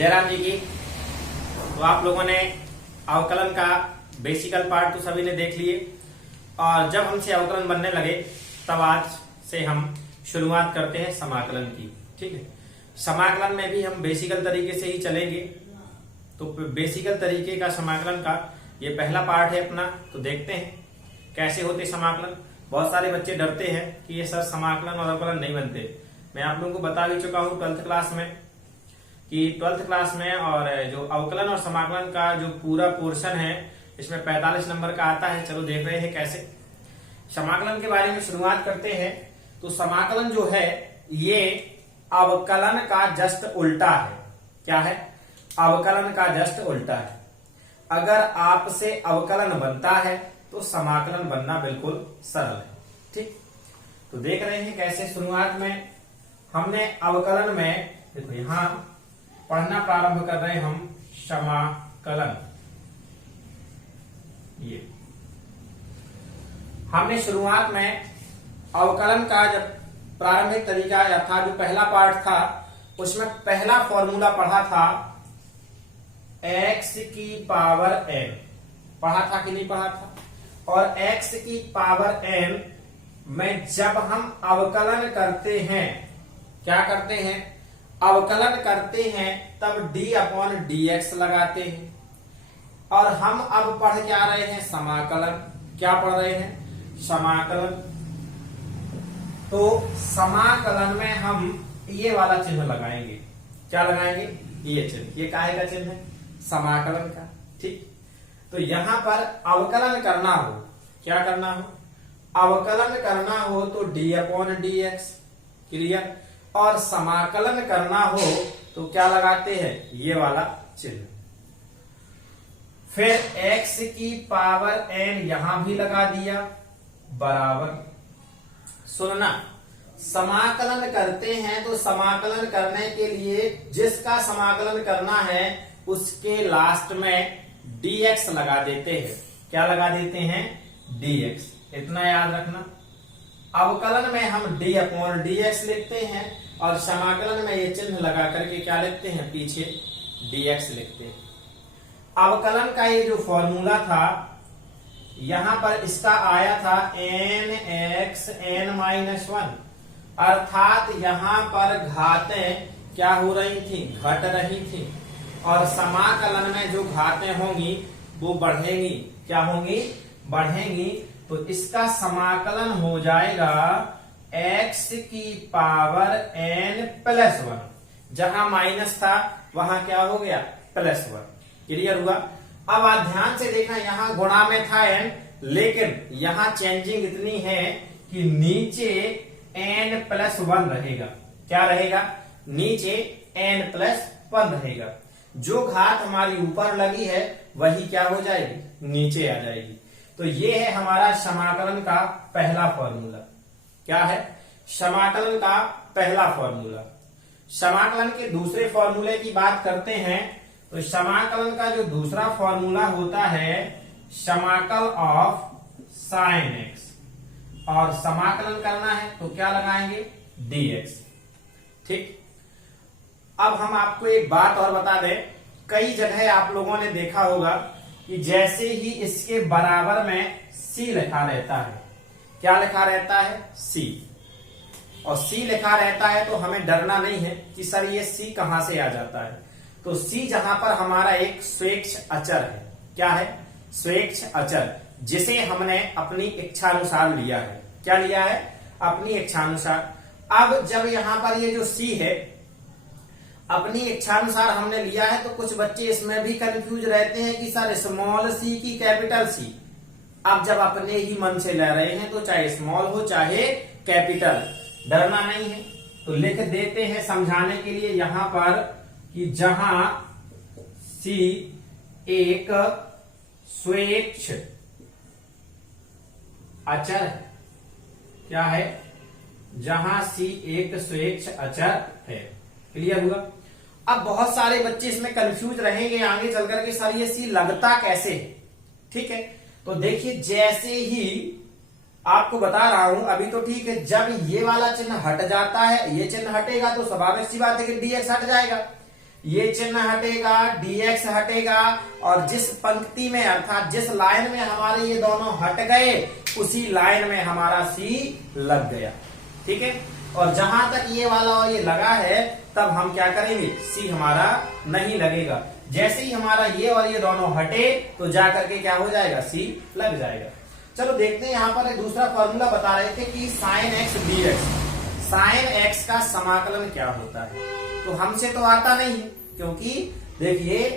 जयराम जी की। तो आप लोगों ने अवकलन का बेसिकल पार्ट तो सभी ने देख लिए, और जब हमसे अवकलन बनने लगे तब आज से हम शुरुआत करते हैं समाकलन की। ठीक है, समाकलन में भी हम बेसिकल तरीके से ही चलेंगे। तो बेसिकल तरीके का समाकलन का ये पहला पार्ट है अपना। तो देखते हैं कैसे होते समाकलन। बहुत सारे बच्चे डरते हैं कि ये सर समाकलन और अवकलन नहीं बनते। मैं आप लोगों को बता भी चुका हूं 12th क्लास में कि 12th क्लास में और जो अवकलन और समाकलन का जो पूरा पोर्शन है इसमें 45 नंबर का आता है। चलो देख रहे हैं कैसे समाकलन के बारे में शुरुआत करते हैं। तो समाकलन जो है ये अवकलन का जस्ट उल्टा है। क्या है? अवकलन का जस्ट उल्टा है। अगर आपसे अवकलन बनता है तो समाकलन बनना बिल्कुल सरल है। ठीक, तो देख रहे हैं कैसे शुरुआत में हमने अवकलन में, देखो यहां पढ़ना प्रारंभ कर रहे हैं हम समाकलन। ये हमने शुरुआत में अवकलन का जब प्रारंभिक तरीका या था, जो पहला पार्ट था, उसमें पहला फॉर्मूला पढ़ा था x की पावर n। पढ़ा था कि नहीं पढ़ा था? और x की पावर n में जब हम अवकलन करते हैं, क्या करते हैं? अवकलन करते हैं तब d/dx लगाते हैं। और हम अब पढ़ क्या रहे हैं? समाकलन। क्या पढ़ रहे हैं? समाकलन। तो समाकलन में हम ये वाला चिन्ह लगाएंगे। क्या लगाएंगे? ये चिन्ह। ये काहे का चिन्ह है? समाकलन का। ठीक, तो यहां पर अवकलन करना हो, क्या करना हो? अवकलन करना हो तो d/dx। क्लियर? और समाकलन करना हो तो क्या लगाते हैं? ये वाला चिन्ह। फिर x की पावर n यहां भी लगा दिया, बराबर। सुनना, समाकलन करते हैं तो समाकलन करने के लिए जिसका समाकलन करना है उसके लास्ट में dx लगा देते हैं। क्या लगा देते हैं? dx। इतना याद रखना। अवकलन में हम d/dx लिखते हैं और समाकलन में ये चिन्ह लगा करके क्या लिखते हैं? पीछे dx लिखते हैं। अवकलन का ये जो फॉर्मूला था, यहां पर इसका आया था nx n-1, अर्थात यहां पर घातें क्या हो रही थी? घट रही थी। और समाकलन में जो घातें होंगी वो बढ़ेंगी। क्या होंगी? बढ़ेंगी। तो इसका समाकलन हो जाएगा x की पावर n+1। जहां माइनस था वहां क्या हो गया? +1। क्लियर हुआ? अब आप ध्यान से देखना, यहां गुणा में था n, लेकिन यहां चेंजिंग इतनी है कि नीचे n+1 रहेगा। क्या रहेगा? नीचे n+1 रहेगा। जो घात हमारी ऊपर लगी है वही क्या हो जाएगी? नीचे आ जाएगी। तो ये है हमारा समाकलन का पहला फॉर्मूला। क्या है? समाकलन का पहला फॉर्मूला। समाकलन के दूसरे फॉर्मूले की बात करते हैं। तो समाकलन का जो दूसरा फॉर्मूला होता है समाकल ऑफ साइन x, और समाकलन करना है तो क्या लगाएंगे? dx। ठीक, अब हम आपको एक बात और बता दें, कई जगह आप लोगों ने देखा होगा कि जैसे ही इसके बराबर में c लिखा रहता है, क्या लिखा रहता है? c। और c लिखा रहता है तो हमें डरना नहीं है कि सर ये c कहां से आ जाता है। तो c जहां पर हमारा एक स्वेच्छ अचर है। क्या है? स्वेच्छ अचर, जिसे हमने अपनी इच्छानुसार लिया है। क्या लिया है? अपनी इच्छानुसार। अब जब यहां पर ये जो c है अपनी इच्छानुसार हमने लिया है, तो कुछ बच्चे इसमें भी कंफ्यूज रहते हैं कि सर स्मॉल सी की कैपिटल सी। अब जब अपने ही मन से ले रहे हैं तो चाहे स्मॉल हो चाहे कैपिटल, डरना नहीं है। तो लिख देते हैं समझाने के लिए यहां पर कि जहां सी एक स्वेच्छ अचर है। क्या है? जहां सी एक स्वेच्छ अचर है। क्लियर हुआ? अब बहुत सारे बच्चे इसमें कंफ्यूज रहेंगे आगे चल करके, सर ये सी लगता कैसे है? ठीक है, तो देखिए जैसे ही आपको बता रहा हूं अभी तो ठीक है, जब ये वाला चिन्ह हट जाता है, ये चिन्ह हटेगा तो स्वाभाविक सी बात है कि dx हट जाएगा। ये चिन्ह हटेगा, dx हटेगा, और जिस पंक्ति में अर्थात जिस लाइन में हमारे ये दोनों हट गए उसी लाइन में हमारा c लग गया। ठीक है, और जहां तक ये वाला और ये लगा है तब हम क्या करेंगे, c हमारा नहीं लगेगा। जैसे ही हमारा ये और ये दोनों हटे तो जाकर के क्या हो जाएगा, c लग जाएगा। चलो देखते हैं, यहाँ पर एक दूसरा फॉर्मूला बता रहे थे कि sin x dx, sin x का समाकलन क्या होता है। तो हमसे तो आता नहीं, क्योंकि देखिए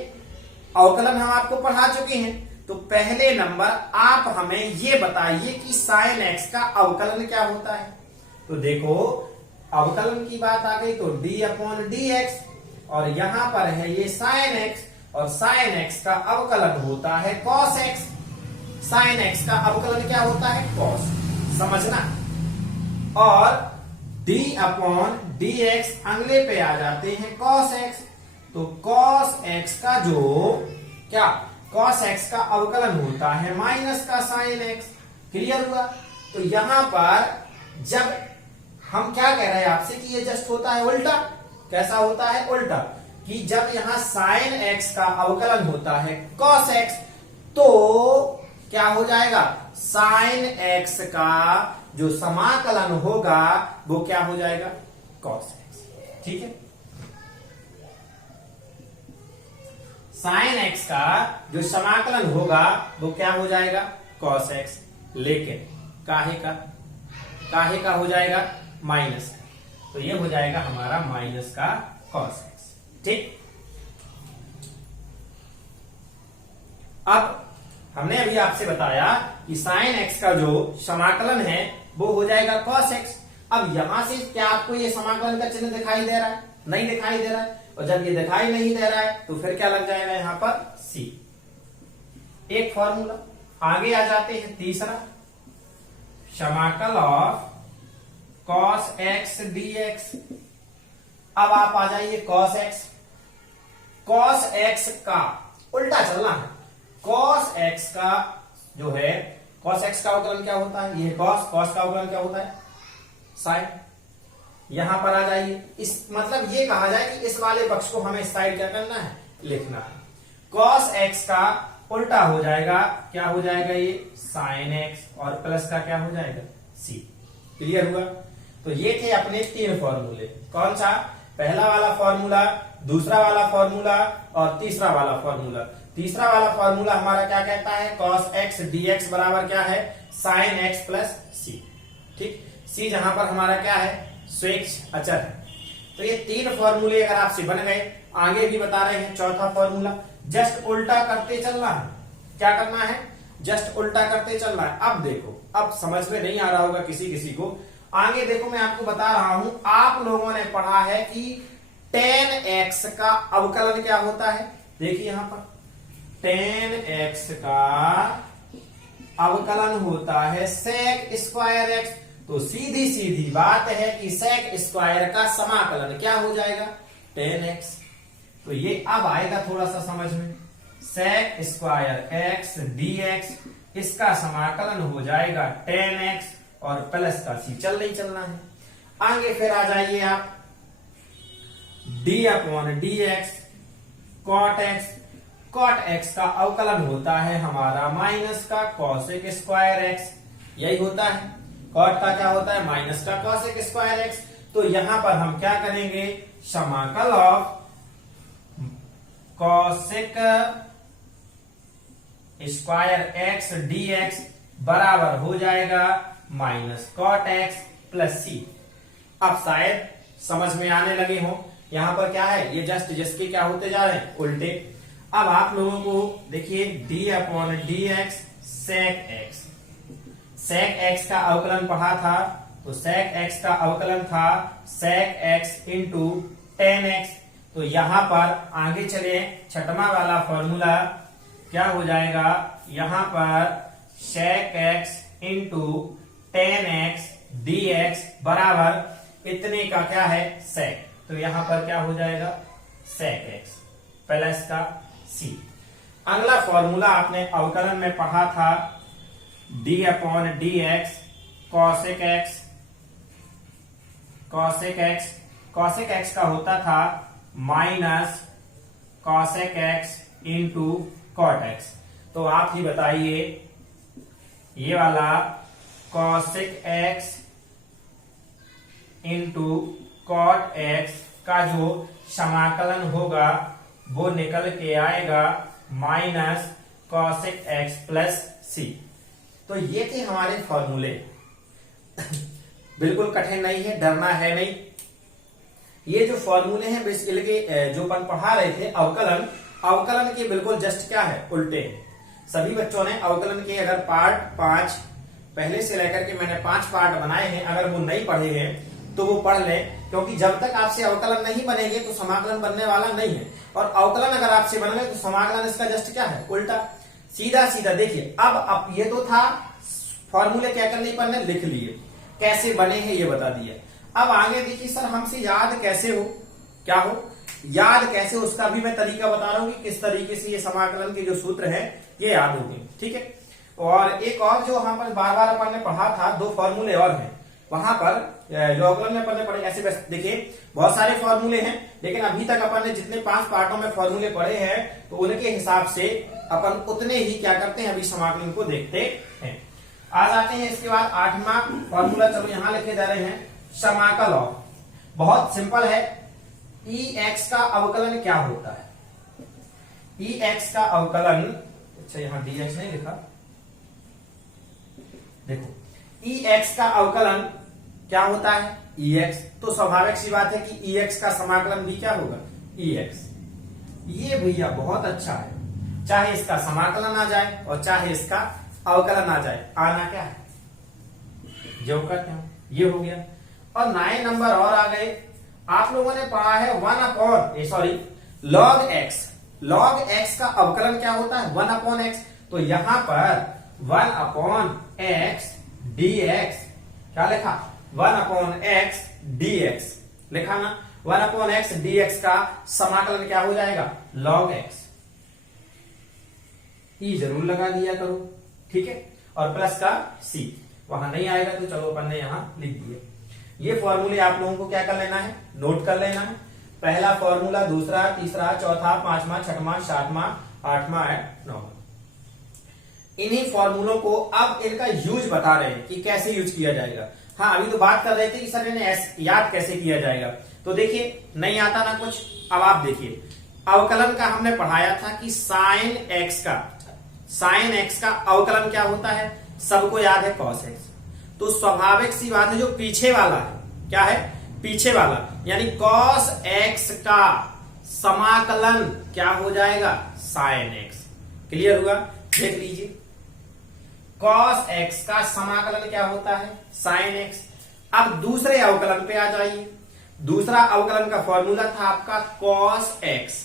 अवकलन हम आपको पढ़ा चुके हैं। तो पहले नंबर आप हमें ये बताइए कि sin x का अवकलन क्या होता है। तो देखो अवकलन की बात आ गई तो d/dx, और यहां पर है ये sin x, और sin x का अवकलन होता है cos x। sin x का अवकलन क्या होता है, cos, समझना। और d/dx अगले पे आ जाते हैं cos x। तो cos x का जो क्या, cos x का अवकलन होता है माइनस का sin x। क्लियर हुआ। तो यहां पर जब हम क्या कह रहे हैं आपसे कि ये जस्ट होता है उल्टा। कैसा होता है, उल्टा, कि जब यहां sin x का अवकलन होता है cos x तो क्या हो जाएगा, sin x का जो समाकलन होगा वो क्या हो जाएगा, cos x। ठीक है, sin x का जो समाकलन होगा वो क्या हो जाएगा, cos x। लेकिन काहे का हो जाएगा, माइनस। तो ये हो जाएगा हमारा माइनस का cos x। ठीक, अब हमने अभी आपसे बताया कि sin x का जो समाकलन है वो हो जाएगा cos x। अब यहां से क्या आपको ये समाकलन का चिन्ह दिखाई दे रहा है, नहीं दिखाई दे रहा है। और जब ये दिखाई नहीं दे रहा है तो फिर क्या लग जाएगा यहां पर, c। एक फॉर्मूला आगे आ जाते हैं, तीसरा, समाकल ऑफ cos x dx। अब आप आ जाइए cos x। cos x का उल्टा चलना है। cos x का जो है, cos x का अवकलन क्या होता है, ये cos का अवकलन क्या होता है, sin। यहां पर आ जाइए, इस मतलब ये कहा जाए कि इस वाले पक्ष को हमें इस साइड क्या करना है, लिखना है। cos x का उल्टा हो जाएगा, क्या हो जाएगा ये sin x, और प्लस का क्या हो जाएगा, c। क्लियर हुआ। तो ये थे अपने तीन फॉर्मूले। कौन सा, पहला वाला फॉर्मूला, दूसरा वाला फॉर्मूला और तीसरा वाला फॉर्मूला। तीसरा वाला फॉर्मूला हमारा क्या कहता है, cos x dx बराबर क्या है, sin x प्लस c। ठीक, c जहां पर हमारा क्या है, स्वेच्छ अचर है। तो ये तीन फॉर्मूले अगर आपसे बन गए, आगे भी बता रहे हैं चौथा फॉर्मूला, जस्ट उल्टा करते चलना है। क्या करना है, जस्ट उल्टा करते चलना है। अब देखो, अब समझ में नहीं आ रहा होगा किसी को, आगे देखो मैं आपको बता रहा हूं, आप लोगों ने पढ़ा है कि tan x का अवकलन क्या होता है। देखिए यहां पर tan x का अवकलन होता है sec स्क्वायर x। तो सीधी सीधी बात है कि sec स्क्वायर का समाकलन क्या हो जाएगा, tan x। तो ये अब आएगा थोड़ा सा समझ में, sec स्क्वायर x dx, इसका समाकलन हो जाएगा tan x और प्लस का c। चल नहीं चलना है। आगे फिर आ जाइए आप, d/dx cot x। cot x का अवकलन होता है हमारा माइनस का cosec स्क्वायर x। यही होता है, cot का क्या होता है, माइनस का cosec स्क्वायर x। तो यहां पर हम क्या करेंगे, समाकल of cosec square x dx बराबर हो जाएगा minus cot x plus c। अब शायद समझ में आने लगे हो, यहां पर क्या है, ये जस्ट जिसके क्या होते जा रहे हैं, उल्टे। अब आप लोगों को देखिए d/dx sec x। sec x का अवकलन पढ़ा था, तो sec x का अवकलन था sec x into tan x। तो यहां पर आगे चले, छठवां वाला फॉर्मूला क्या हो जाएगा, यहां पर sec x into tan x dx बराबर इतने का क्या है, sec। तो यहां पर क्या हो जाएगा, sec x प्लस का c। अगला फॉर्मूला आपने अवकलन में पढ़ा था, d/dx cosec x। cosec x का होता था minus cosec x into cot x। तो आप ही बताइए ये वाला cosec x into cot x का जो समाकलन होगा वो निकल के आएगा माइनस cosec x प्लस सी। तो ये थे हमारे फॉर्मूले। बिल्कुल कठिन नहीं है, डरना है नहीं। ये जो फॉर्मूले हैं बेसिकली जो अपन पढ़ा रहे थे अवकलन, अवकलन के बिल्कुल जस्ट क्या है, उल्टे हैं। सभी बच्चों ने अवकलन के अगर पार्ट 5 पहले से लेकर के मैंने 5 पार्ट बनाए हैं, अगर वो नहीं पढ़े हैं तो वो पढ़ लें, क्योंकि जब तक आपसे अवकलन नहीं बनेंगे तो समाकलन बनने वाला नहीं है। और अवकलन अगर आपसे बन गए तो समाकलन इसका जस्ट क्या है, उल्टा। सीधा सीधा देखिए। अब ये तो था फॉर्मूले क्या करने पड़ने, लिख लिए, कैसे बने हैं ये बता दिया। अब आगे देखिए सर हमसे याद कैसे हो, क्या हो, याद कैसे, उसका भी मैं तरीका बता रहा हूं कि किस तरीके से ये समाकलन के जो सूत्र है ये याद होंगे। ठीक है। और एक और जो वहां पर बार बार अपन ने पढ़ा था, 2 फॉर्मूले और हैं वहां पर जो अवकलन में अपन ने पढ़े। ऐसे देखिए बहुत सारे फॉर्मूले हैं, लेकिन अभी तक अपन ने जितने 5 पार्टों में फॉर्मूले पढ़े हैं तो उनके हिसाब से अपन उतने ही क्या करते हैं, अभी समाकलन को देखते हैं। आ जाते हैं इसके बाद 8वां फॉर्मूला, चलो यहां लिखे जा रहे हैं समाकल ऑफ। बहुत सिंपल है। ex का अवकलन क्या होता है, ex का अवकलन, अच्छा यहां dx नहीं लिखा, देखो ex का अवकलन क्या होता है, ex। तो स्वाभाविक सी बात है कि ex का समाकलन भी क्या होगा, ex। ये भैया बहुत अच्छा है, चाहे इसका समाकलन आ जाए और चाहे इसका अवकलन आ जाए, आना क्या है, जो करते हैं ये हो गया। और 9 नंबर और आ गए। आप लोगों ने पढ़ा है log x। log x का अवकलन क्या होता है, 1 अपॉन x। तो यहां पर 1 अपॉन x dx क्या लिखा, 1 अपॉन x dx लिखा ना। 1 अपॉन x dx का समाकलन क्या हो जाएगा, log x। ई जरूर लगा दिया करो, ठीक है। और प्लस का c वहां नहीं आएगा तो चलो अपन ने यहां लिख दिए। ये फॉर्मूले आप लोगों को क्या कर लेना है, नोट कर लेना है। पहला फॉर्मूला, दूसरा, तीसरा, चौथा, 5वां, 6वां, 7वां, 8वां है, 9वां। इन्हीं फॉर्मूलों को अब इनका यूज बता रहे हैं कि कैसे यूज किया जाएगा। हाँ अभी तो बात कर रहे थे कि सर इन्हें याद कैसे किया जाएगा। तो देखिए नहीं आता ना कुछ। अब आप देखिए अवकलन का हमने पढ़ाया था कि साइन एक्स का अवकलन क्या होता है, सबको याद है cos x। तो स्वाभाविक सी बात है जो पीछे वाला है, क्या है, पीछे वाला, यानी cos x का समाकलन क्या हो जाएगा, sin x। क्लियर हुआ, देख लीजिए cos x का समाकलन क्या होता है, sin x। अब दूसरे अवकलन पे आ जाइए। दूसरा अवकलन का फॉर्मूला था आपका cos x।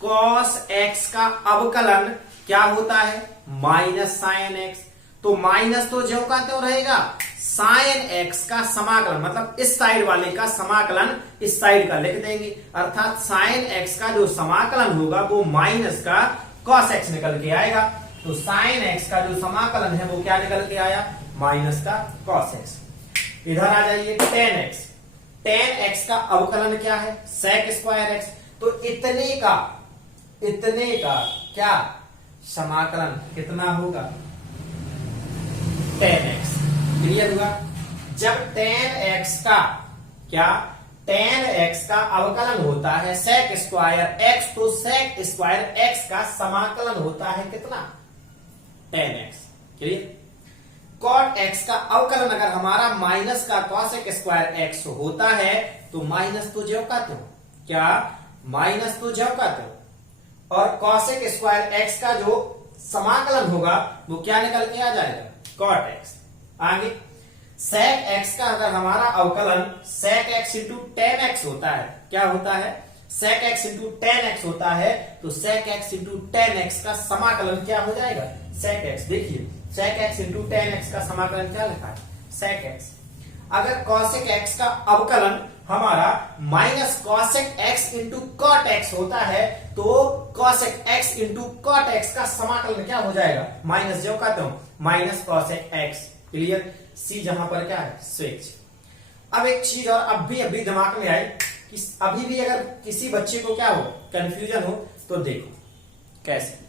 cos x का अवकलन क्या होता है, माइनस sin x। तो माइनस तो जो का तो रहेगा, साइन एक्स का समाकलन मतलब इस साइड वाले का समाकलन इस साइड का लिख देंगे, अर्थात साइन एक्स का जो समाकलन होगा वो माइनस का कॉस एक्स निकल के आएगा। तो साइन एक्स का जो समाकलन है वो क्या निकल के आया, माइनस का कॉस एक्स। इधर आ जाइए टेन एक्स। टेन एक्स का अवकलन क्या है, सेक स्क्वायर एक्स। तो इतने का क्या समाकलन कितना होगा, टेन एक्स। क्लियर हुआ। जब टेन एक्स का क्या, टेन एक्स का अवकलन होता है सेक स्क्वायर एक्स, तो सेक स्क्वायर एक्स का समाकलन होता है कितना, tan x. Clear. Cot x का अवकलन अगर हमारा माइनस का कॉसेक स्क्वायर एक्स होता है तो माइनस तो जो का तो क्या, माइनस तो जो का तो, और कॉसेक स्क्वायर एक्स का जो समाकलन होगा वो क्या निकल के आ जाएगा, कॉट एक्स। आगे सेक एक्स का अगर हमारा अवकलन sec x into tan x होता है, क्या होता है, sec x into tan x होता है, तो sec x into tan x का समाकलन क्या हो जाएगा, सेक एक्स। देखिए sec x into tan x का समाकलन क्या लिखा है, सेक एक्स। अगर कॉसेक एक्स का अवकलन हमारा minus cosec x into cot x होता है, तो cosec x into cot x का समाकलन क्या हो जाएगा, माइनस जो कहते हो माइनस कॉसेक एक्स। क्लियर। सी जहां पर क्या है, स्विच। अब एक चीज और अभी दिमाग में आई, अभी भी अगर किसी बच्चे को क्या हो, कंफ्यूजन हो, तो देखो कैसे।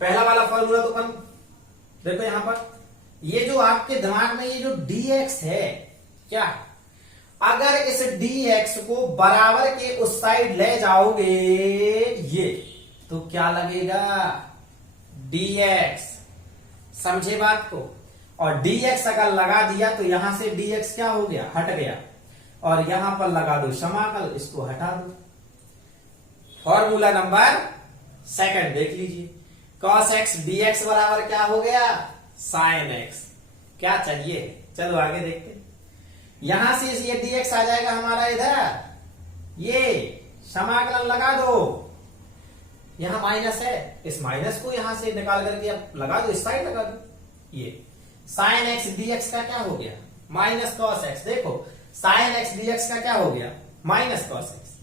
पहला वाला फॉर्मूला तो अपन देखो यहां पर, ये जो आपके दिमाग में ये जो dx है, क्या अगर इस dx को बराबर के उस साइड ले जाओगे ये, तो क्या लगेगा, dx। समझे बात को। और dx अगर लगा दिया तो यहां से dx क्या हो गया, हट गया, और यहां पर लगा दो समाकल, इसको हटा दो। फॉर्मूला नंबर सेकंड देख लीजिए, cos x dx बराबर क्या हो गया, sin x। क्या चाहिए, चलो आगे देखते हैं। यहां से ये dx आ जाएगा हमारा इधर, ये समाकलन लगा दो, यहां माइनस है, इस माइनस को यहां से निकाल करके अब लगा दो, इस साइड लगा दो। ये sin x dx का क्या हो गया, माइनस cos x। देखो sin x dx का क्या हो गया, माइनस cos x।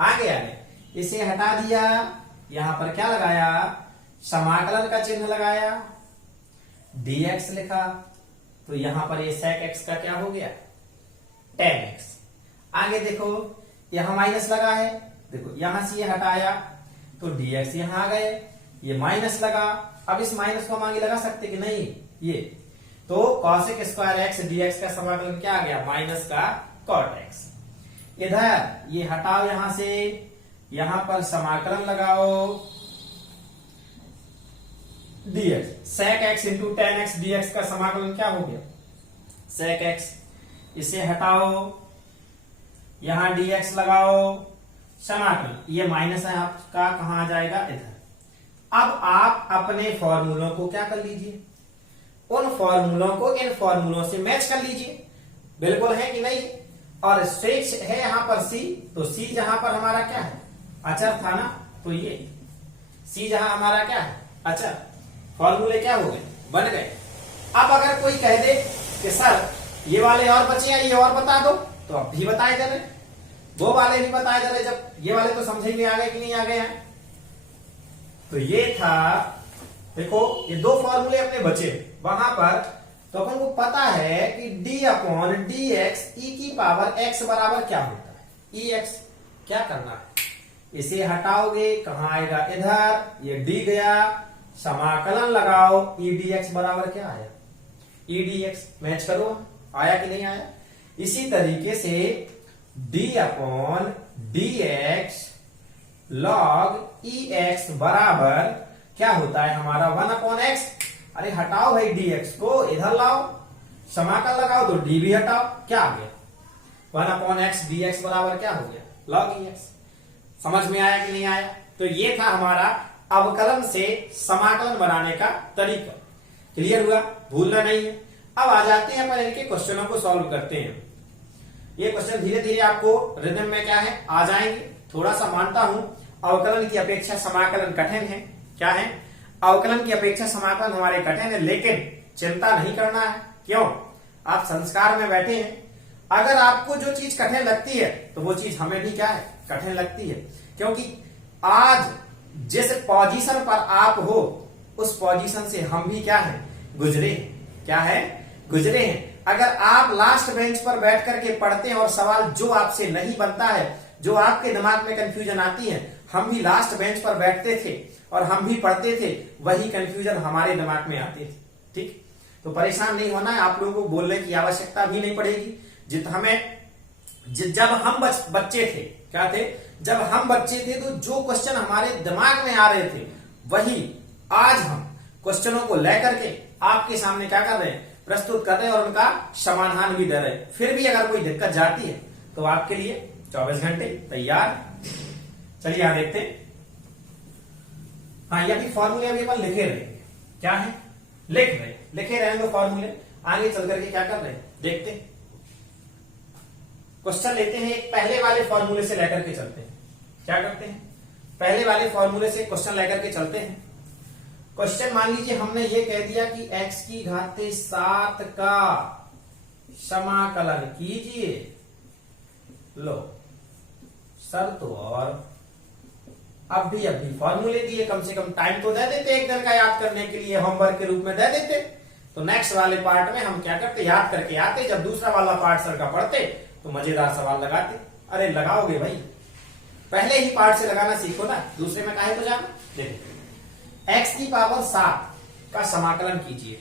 आगे आगे इसे हटा दिया, यहां पर क्या लगाया, समाकलन का चिन्ह लगाया, dx लिखा, तो यहां पर ये sec x का क्या हो गया, tan x। आगे देखो यहां माइनस लगा है, देखो यहां से ये हटाया तो dx यहां आ गए, ये माइनस लगा, अब इस माइनस को हम आगे लगा सकते कि नहीं, ये तो cosec स्क्वायर x dx का समाकलन क्या आ गया, माइनस का cot x। इधर ये हटाओ, यहां से यहां पर समाकलन लगाओ, dx sec x into tan x dx का समाकलन क्या हो गया, sec x। इसे हटाओ, यहां dx लगाओ, समाकलन, ये माइनस है आपका, कहां आ जाएगा, इधर। अब आप अपने फॉर्मूलों को क्या कर लीजिए, उन फॉर्मूलों को इन फॉर्मूलों से मैच कर लीजिए, बिल्कुल है कि नहीं। और शेष है यहां पर c, तो c जहां पर हमारा क्या है, अचर था ना, तो ये c जहां हमारा क्या है, अचर, फॉर्मूले क्या हो गए, बन गए। अब अगर कोई कह दे कि सर ये वाले और बचे हैं, ये और बता दो, तो अब भी बताए जा रहे, वो वाले भी बताए जा रहे, जब ये वाले तो समझ में आ गए कि नहीं आ गए हैं। तो ये था, देखो ये दो फॉर्मूले अपने बचे वहां पर, तो अपन को पता है कि d अपॉन डी एक्स ई की पावर x बराबर क्या होता है, ई एक्स। क्या करना है, इसे हटाओगे, कहां आएगा, इधर, ये d गया, समाकलन लगाओ, ई डी एक्स बराबर क्या आया, ई डी एक्स। मैच करो, आया कि नहीं आया। इसी तरीके से d upon D X log E X बराबर क्या होता है हमारा, 1 अपॉन एक्स। अरे हटाओ भाई dx को, इधर लाओ, समाकल लगाओ तो d भी हटाओ, क्या आ गया, 1 अपॉन एक्स dx बराबर क्या हो गया, log एक्स। समझ में आया कि नहीं आया। तो ये था हमारा अवकलन से समाकलन बनाने का तरीका। क्लियर हुआ, भूलना नहीं है। अब आ जाते हैं अपन इनके क्वेश्चनों को सॉल्व करते हैं। ये क्वेश्चन धीरे धीरे आपको रिदम में क्या है, आ जाएंगे। थोड़ा सा मानता हूं अवकलन की अपेक्षा समाकलन कठिन है, क्या है, अवकलन की अपेक्षा समाकलन हमारे कठिन है, लेकिन चिंता नहीं करना है। क्यों, आप संस्कार में बैठे हैं, अगर आपको जो चीज कठिन लगती है तो वो चीज हमें भी क्या है, कठिन लगती है। क्योंकि आज जिस पोजीशन पर आप हो उस पोजीशन से हम भी क्या है, गुजरे हैं। क्या है, गुजरे हैं। अगर आप लास्ट बेंच पर बैठ करके पढ़ते हैं और सवाल जो आपसे नहीं बनता है, जो आपके दिमाग में कंफ्यूजन आती है, हम भी लास्ट बेंच पर बैठते थे और हम भी पढ़ते थे, वही कंफ्यूजन हमारे दिमाग में आते थे। ठीक, तो परेशान नहीं होना है, आप लोगों को बोलने की आवश्यकता भी नहीं पड़ेगी। जब हम बच्चे थे, क्या थे, जब हम बच्चे थे तो जो क्वेश्चन हमारे दिमाग में आ रहे थे वही आज हम क्वेश्चनों को लेकर के आपके सामने क्या कर रहे हैं, प्रस्तुत कर रहे हैं और उनका समाधान भी दे रहे हैं। फिर भी अगर कोई दिक्कत जाती है तो आपके लिए 24 घंटे तैयार। चलिए यहां देखते हैं। हाँ, ये अभी फॉर्मूले अभी अपन लिखे रहेंगे, क्या है, लिखे रहेंगे तो फॉर्मूले। आगे चल करके क्या कर रहे हैं, देखते हैं। क्वेश्चन लेते हैं, एक पहले वाले फॉर्मूले से लेकर के चलते हैं। क्या करते हैं, पहले वाले फॉर्मूले से क्वेश्चन लेकर के चलते हैं। क्वेश्चन मान लीजिए हमने ये कह दिया कि x की घात 7 का समाकलन कीजिए। लो सर, तो और अब भी फॉर्मूले दिए, कम से कम टाइम तो दे देते, एक दिन का याद करने के लिए होमवर्क के रूप में दे देते। तो नेक्स्ट वाले पार्ट में हम क्या करते, याद करके आते। जब दूसरा वाला पार्ट सर का पढ़ते तो तो मजेदार सवाल लगाते। अरे लगाओगे भाई, पहले ही पार्ट से लगाना सीखो ना, दूसरे में काहे को जाना। देखो x की पावर 7 का समाकलन कीजिए।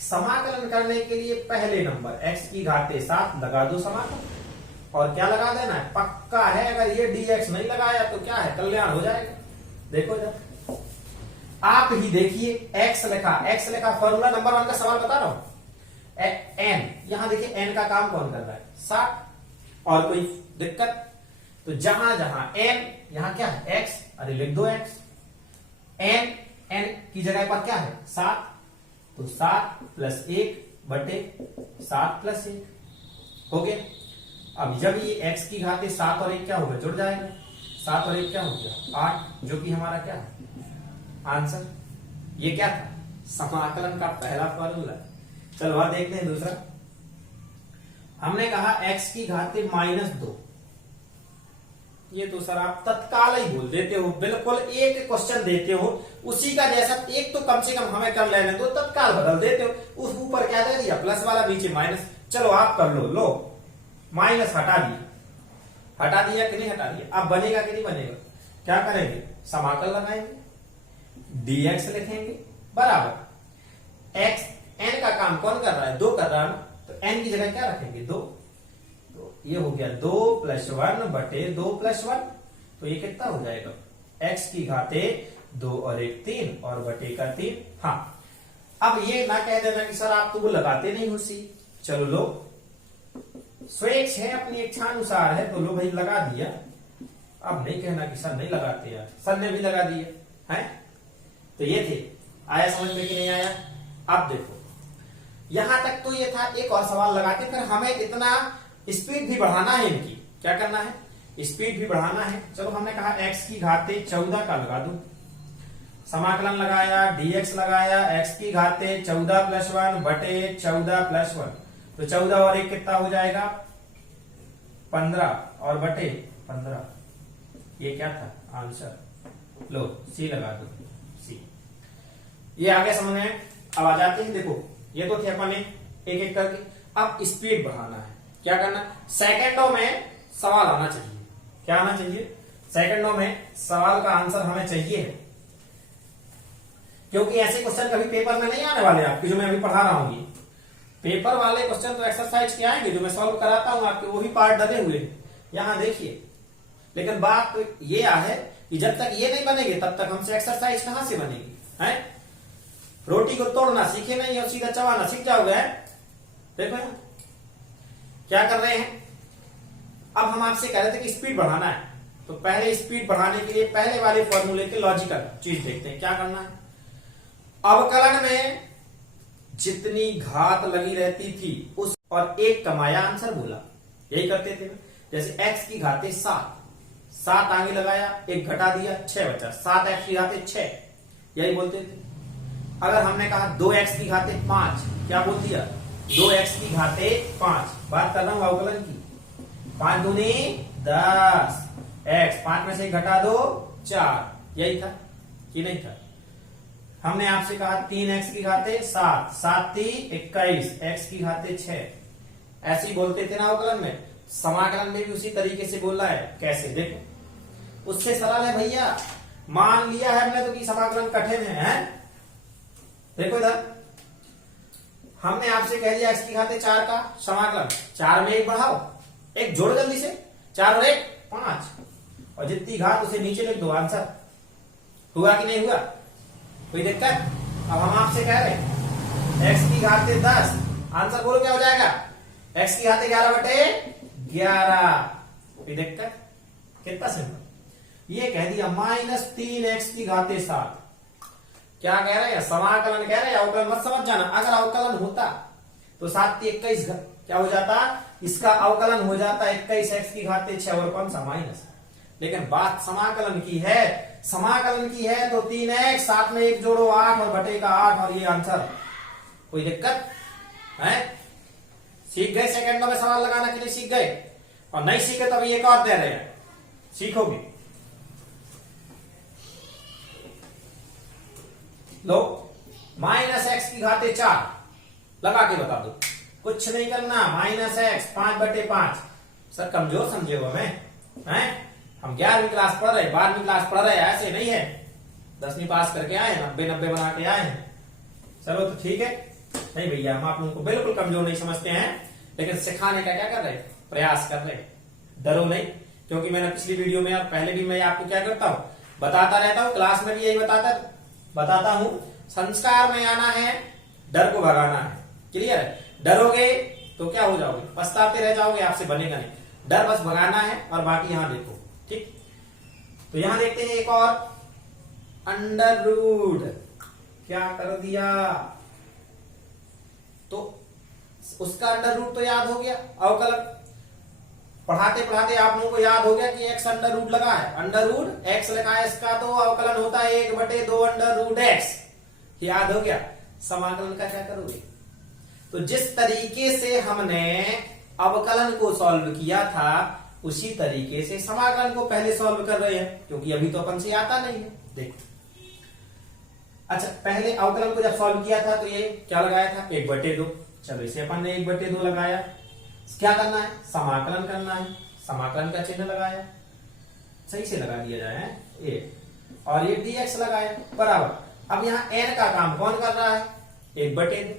समाकलन करने के लिए पहले नंबर x की घाते 7 लगा दो समाकलन, और क्या लगा देना है, पक्का है अगर ये dx नहीं लगाया तो क्या है, कल्याण हो जाएगा। देखो जब आप ही देखिए, x लिखा फॉर्मूला नंबर 1 का सवाल बता रहा हूं, n, यहां देखिए n का काम कौन कर रहा है, 7। और कोई दिक्कत, तो जहां जहां n, यहां क्या है x, अरे लिख दो x, n की जगह पर क्या है 7, तो 7 + 1 बटे 7 + 1 हो गया। अब जब ये x की घाते 7 और 1 क्या होगा, जुड़ जाएगा, 7 और 1 क्या हो गया 8, जो कि हमारा क्या है आंसर। ये क्या था, समाकलन का पहला फॉर्मूला। चलो और देखते हैं दूसरा। हमने कहा x की घाते -2, ये तो सर आप तत्काल ही बोल देते हो, बिल्कुल एक क्वेश्चन देते हो उसी का जैसा, एक तो कम से कम हमें कर लेने दो, तत्काल बदल देते हो। उस ऊपर क्या दे दिया प्लस वाला, नीचे माइनस। चलो आप कर लो माइनस हटा दिया कि नहीं हटा दिया। अब बनेगा कि नहीं बनेगा, क्या करेंगे, समाकल लगाएंगे, dx लिखेंगे बराबर x, n का काम कौन कर रहा है, 2 कर रहा है ना, तो n की जगह क्या रखेंगे 2, तो ये हो गया 2 + 1 बटे 2 + 1, तो ये कितना हो जाएगा, x की घाते 2 और 1 3 और बटे का 3। हाँ, अब ये ना कह देना कि सर आप तो वो लगाते नहीं हो सी। चलो लो, स्वेच्छ है, अपनी इच्छानुसार है, तो लो भाई लगा दिया। अब नहीं कहना कि सर नहीं लगाते यार, सर ने भी लगा दिया है। तो ये थे, आया समझ में कि नहीं आया। अब देखो यहां तक तो ये था, एक और सवाल लगाते, फिर हमें इतना स्पीड भी बढ़ाना है, इनकी क्या करना है, स्पीड भी बढ़ाना है। चलो हमने कहा x की घाते 14 का लगा दो, समाकलन लगाया, dx लगाया, x की घाते 14 + 1 बटे 14 + 1, तो 14 और 1 कितना हो जाएगा 15 और बटे 15, ये क्या था आंसर। लो सी लगा दो, सी। ये आगे समझ में। अब आ जाते हैं, देखो ये तो थे अपन एक एक करके। अब स्पीड बढ़ाना है, क्या करना, सेकंडों में सवाल आना चाहिए। क्या आना चाहिए, सेकंडों में सवाल का आंसर हमें चाहिए, क्योंकि ऐसे क्वेश्चन कभी पेपर में नहीं आने वाले आपके, जो मैं अभी पढ़ा रहा हूं। ये पेपर वाले क्वेश्चन तो एक्सरसाइज के आएंगे, जो मैं सॉल्व कराता हूं आपके, वो भी पार्ट डले हुए यहां देखिए। लेकिन बात तो ये है कि जब तक ये नहीं बनेंगे तब तक हमसे एक्सरसाइज कहां से बनेगी, है। रोटी को तोड़ना सीखे नहीं और सीधा चबाना सीख जाओगे। देखो क्या कर रहे हैं। अब हम आपसे कह रहे थे कि स्पीड बढ़ाना है, तो पहले स्पीड बढ़ाने के लिए पहले वाले फॉर्मूले के लॉजिकल चीज देखते हैं। क्या करना है, अवकलन में जितनी घात लगी रहती थी उस और एक कमाया आंसर बोला, यही करते थे। जैसे x की घाते 7 आगे लगाया, एक घटा दिया 6 बचा, 7x की घाते 6, यही बोलते थे। अगर हमने कहा 2x की घाते 5, क्या बोल दिया 2x की घाते 5, बात कर रहा हूं अवकलन की। 5 दूनी 10, x 5 में से एक घटा दो 4, यही था कि नहीं था। हमने आपसे कहा 3x की घाते 7, 7 3 21, x की घाते 6, ऐसे ही बोलते थे ना अवकलन में। समाकलन में भी उसी तरीके से बोल रहा है। कैसे, देखो उससे सरल है भैया। मान लिया है हमने तो कि समाकलन कठिन है। देखो इधर हमने आपसे कह दिया x की घाते 4 का समाकलन, 4 में 1 बढ़ाओ, 1 जोड़ जल्दी से, 4 और 1 5, और जितनी घात उसे नीचे लिख दो, आंसर हुआ कि नहीं हुआ, कोई दिक्कत। अब हम आपसे कह रहे हैं x की घाते 10, आंसर बोलो क्या हो जाएगा, x की घाते 11 बटे 11, कोई दिक्कत। कितना सिंपल। ये कह दिया -3x की घाते 7, क्या कह रहे हैं, समाकलन कह रहे हैं, अवकलन मत समझ जाना। अगर अवकलन होता तो 7 21 क्या हो जाता, इसका अवकलन हो जाता 21x की घाते 6, और कौन सा माइनस। लेकिन बात समाकलन की है, समाकलन की है तो 3x, 7 में 1 जोड़ो 8 और बटे का 8, और ये आंसर। कोई दिक्कत है। सीख गए सेकंडों में सवाल लगाना कि नहीं सीख गए, और नहीं सीखे तो अभी एक और दे रहे हैं, सीखोगे। लो -x की घाते 4 लगा के बता दो, कुछ नहीं करना, -x 5 बटे 5, सर कमजोर समझे हो हमें? हैं? हम 11वीं क्लास पढ़ रहे, 12वीं क्लास पढ़ रहे, ऐसे नहीं है 10वीं पास करके आए, 90 बना के आए हैं। चलो तो ठीक है, नहीं भैया हम आप लोगों को बिल्कुल कमजोर नहीं समझते हैं, लेकिन सिखाने का क्या कर रहे, प्रयास कर रहे। डरो नहीं, क्योंकि मैंने पिछली वीडियो में और पहले भी मैं आपको क्या करता हूं, बताता रहता हूं, क्लास में भी यही बताता हूं, संस्कार में आना है, डर को भगाना है। क्लियर है? डरोगे तो क्या हो जाओगे, पछताते रह जाओगे, आपसे बनेगा नहीं। डर बस भगाना है, और बाकी यहां देखो। ठीक, तो यहां देखते हैं एक और, अंडर रूट। क्या कर दिया, तो उसका अंडर रूट तो याद हो गया, अवकलन पढ़ाते पढ़ाते आप लोगों को याद हो गया कि एक्स अंडर रूट लगा है, अंडर रूट एक्स लिखा है, इसका तो अवकलन होता है 1/2 अंडर रूट एक्स। याद हो गया। समाकलन का क्या करोगे, तो जिस तरीके से हमने अवकलन को सॉल्व किया था उसी तरीके से समाकलन को पहले सॉल्व कर रहे हैं, क्योंकि अभी तो अपन से आता नहीं है। देखो, अच्छा पहले अवकलन को जब सॉल्व किया था तो ये क्या लगाया था, 1/2। चलो इसे अपन ने 1/2 लगाया। क्या करना है, समाकलन करना है, समाकलन का चिन्ह लगाया, सही से लगा दिया जाए ए, और ये dx लगाया बराबर। अब यहाँ n का काम कौन कर रहा है, 1/2,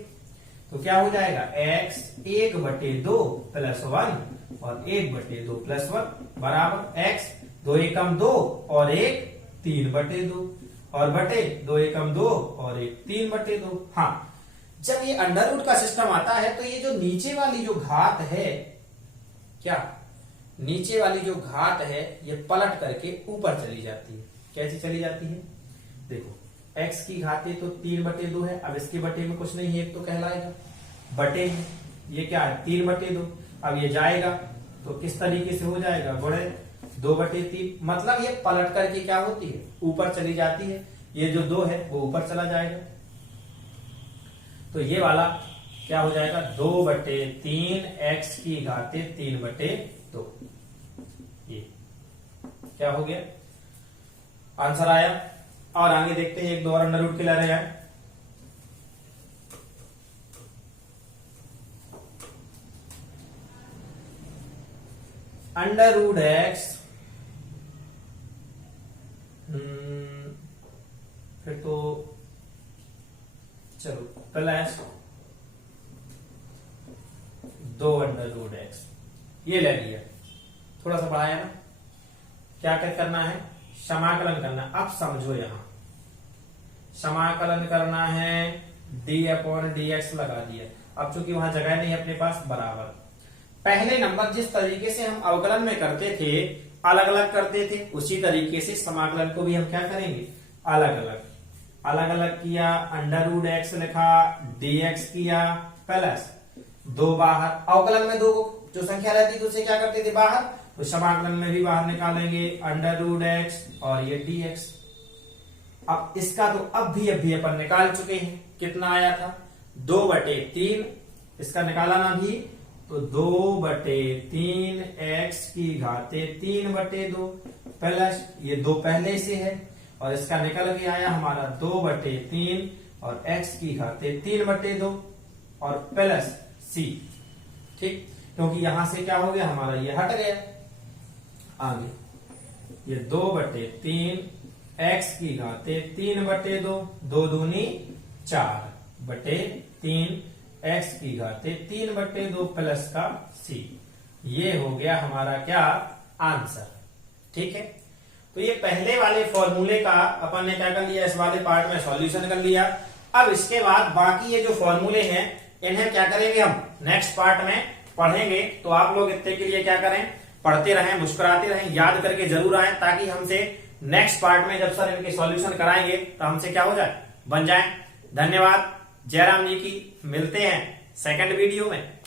तो क्या हो जाएगा x 1/2 + 1 और 1/2 + 1 बराबर x 2 एकम 2 और 1 3/2 और बटे 2 एकम 2 और 1 3/2। हाँ, जब ये अंडर रूट का सिस्टम आता है तो ये जो नीचे वाली जो घात है, क्या नीचे वाली जो घात है ये पलट करके ऊपर चली जाती है। कैसे चली जाती है, देखो x की घातें तो 3/2 है, अब इसके बटे में कुछ नहीं है, एक तो कहलाएगा बटे, ये क्या है 3/2। अब ये जाएगा तो किस तरीके से हो जाएगा, गुणे 2/3, मतलब ये पलट करके क्या होती है, ऊपर चली जाती है। ये जो 2 है वो ऊपर चला जाएगा, तो ये वाला क्या हो जाएगा 2/3 x की घातें 3/2। ये क्या हो गया, आंसर आया। और आगे देखते हैं, एक दो और अंडर रूट के ला रहे हैं। अंडर रूट एक्स, फिर तो चलो प्लस 2 अंडर रूट एक्स, ये ले लिया, थोड़ा सा बढ़ाया ना। क्या करना है, समाकलन करना। अब समझो, यहां समाकलन करना है, d/dx लगा दिया। अब चूंकि वहां जगह नहीं है अपने पास, बराबर पहले नंबर जिस तरीके से हम अवकलन में करते थे, अलग अलग करते थे, उसी तरीके से समाकलन को भी हम क्या करेंगे, अलग अलग। अलग अलग किया, अंडर रूट एक्स लिखा, dx किया, प्लस 2 बाहर। अवकलन में 2 जो संख्या रहती थी उसे क्या करते थे, बाहर, तो समाकलन में भी बाहर निकालेंगे, अंडर रूट एक्स और ये dx। अब इसका तो अब भी अपन निकाल चुके हैं, कितना आया था 2/3, इसका निकाला ना भी, तो 2/3 x की घातें 3/2 प्लस ये 2 पहले से है, और इसका निकल के आया हमारा 2/3 और x की घातें 3/2 और प्लस c। ठीक, क्योंकि यहां से क्या हो गया हमारा, ये हट गया। आगे ये 2/3 x की घातें 3/2, 2 दूनी 4/3 x की घातें 3/2 प्लस का c। ये हो गया हमारा क्या, आंसर। ठीक है, तो ये पहले वाले फॉर्मूले का अपन ने क्या कर लिया, इस वाले पार्ट में सॉल्यूशन कर लिया। अब इसके बाद बाकी ये जो फॉर्मूले हैं इन्हें क्या करेंगे, हम नेक्स्ट पार्ट में पढ़ेंगे। तो आप लोग इतने के लिए क्या करें, पढ़ते रहें, मुस्कुराते रहें, याद करके जरूर आए, ताकि हमसे नेक्स्ट पार्ट में जब सर इनके सॉल्यूशन कराएंगे तो हमसे क्या हो जाए, बन जाए। धन्यवाद, जयराम जी की। मिलते हैं सेकंड वीडियो में।